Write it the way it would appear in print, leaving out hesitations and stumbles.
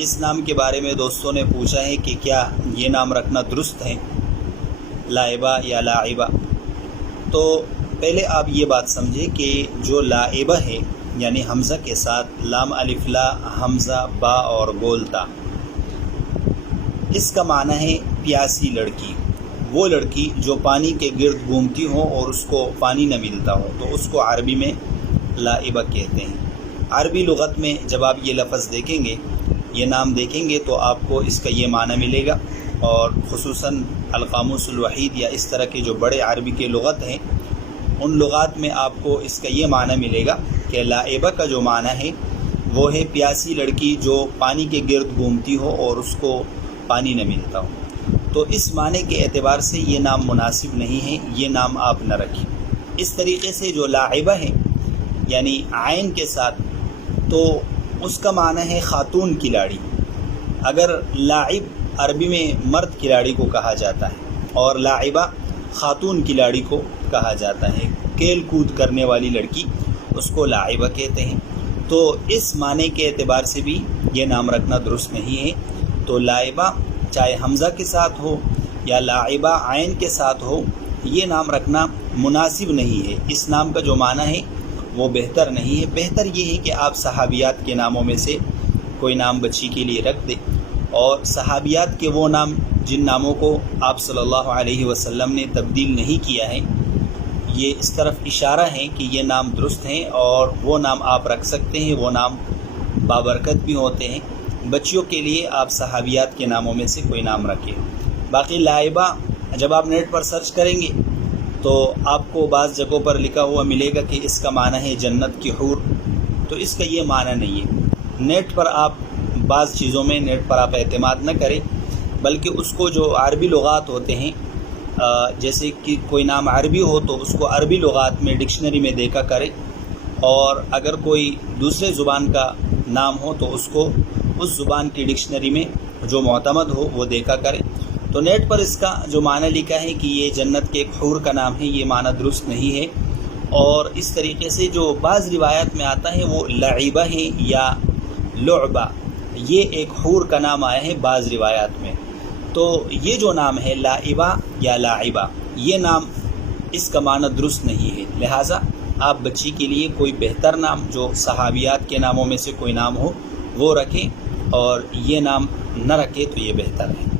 اس نام کے بارے میں دوستوں نے پوچھا ہے کہ کیا یہ نام رکھنا درست ہے، لائبہ یا لاعبہ؟ تو پہلے آپ یہ بات سمجھیں کہ جو لاعبہ ہے یعنی حمزہ کے ساتھ لام الف لا حمزہ با اور گول تا، اس کا معنی ہے پیاسی لڑکی، وہ لڑکی جو پانی کے گرد گھومتی ہو اور اس کو پانی نہ ملتا ہو، تو اس کو عربی میں لاعبہ کہتے ہیں۔ عربی لغت میں جب آپ یہ لفظ دیکھیں گے، یہ نام دیکھیں گے، تو آپ کو اس کا یہ معنی ملے گا، اور خصوصاً القاموس الوحید یا اس طرح کے جو بڑے عربی کے لغت ہیں، ان لغات میں آپ کو اس کا یہ معنی ملے گا کہ لاعبہ کا جو معنی ہے وہ ہے پیاسی لڑکی جو پانی کے گرد گھومتی ہو اور اس کو پانی نہ ملتا ہو۔ تو اس معنی کے اعتبار سے یہ نام مناسب نہیں ہے، یہ نام آپ نہ رکھیں۔ اس طریقے سے جو لاعبہ ہے یعنی عین کے ساتھ، تو اس کا معنی ہے خاتون کھلاڑی۔ اگر لاعب عربی میں مرد کھلاڑی کو کہا جاتا ہے اور لاعبہ خاتون کھلاڑی کو کہا جاتا ہے، کھیل کود کرنے والی لڑکی، اس کو لاعبہ کہتے ہیں۔ تو اس معنی کے اعتبار سے بھی یہ نام رکھنا درست نہیں ہے۔ تو لاعبہ چاہے حمزہ کے ساتھ ہو یا لاعبہ عین کے ساتھ ہو، یہ نام رکھنا مناسب نہیں ہے۔ اس نام کا جو معنی ہے وہ بہتر نہیں ہے۔ بہتر یہ ہے کہ آپ صحابیات کے ناموں میں سے کوئی نام بچی کے لیے رکھ دیں، اور صحابیات کے وہ نام جن ناموں کو آپ صلی اللہ علیہ وسلم نے تبدیل نہیں کیا ہے، یہ اس طرف اشارہ ہے کہ یہ نام درست ہیں اور وہ نام آپ رکھ سکتے ہیں، وہ نام بابرکت بھی ہوتے ہیں۔ بچیوں کے لیے آپ صحابیات کے ناموں میں سے کوئی نام رکھیں۔ باقی لاعبہ جب آپ نیٹ پر سرچ کریں گے تو آپ کو بعض جگہوں پر لکھا ہوا ملے گا کہ اس کا معنی ہے جنت کی حور، تو اس کا یہ معنی نہیں ہے۔ نیٹ پر آپ بعض چیزوں میں نیٹ پر آپ اعتماد نہ کریں، بلکہ اس کو جو عربی لغات ہوتے ہیں، جیسے کہ کوئی نام عربی ہو تو اس کو عربی لغات میں ڈکشنری میں دیکھا کرے، اور اگر کوئی دوسرے زبان کا نام ہو تو اس کو اس زبان کی ڈکشنری میں جو معتمد ہو وہ دیکھا کرے۔ تو نیٹ پر اس کا جو معنی لکھا ہے کہ یہ جنت کے ایک حور کا نام ہے، یہ معنی درست نہیں ہے۔ اور اس طریقے سے جو بعض روایات میں آتا ہے وہ لعبہ ہے یا لعبہ، یہ ایک حور کا نام آیا ہے بعض روایات میں۔ تو یہ جو نام ہے لائبہ یا لاعبہ، یہ نام اس کا معنی درست نہیں ہے، لہٰذا آپ بچی کے لیے کوئی بہتر نام جو صحابیات کے ناموں میں سے کوئی نام ہو وہ رکھیں، اور یہ نام نہ رکھیں تو یہ بہتر ہے۔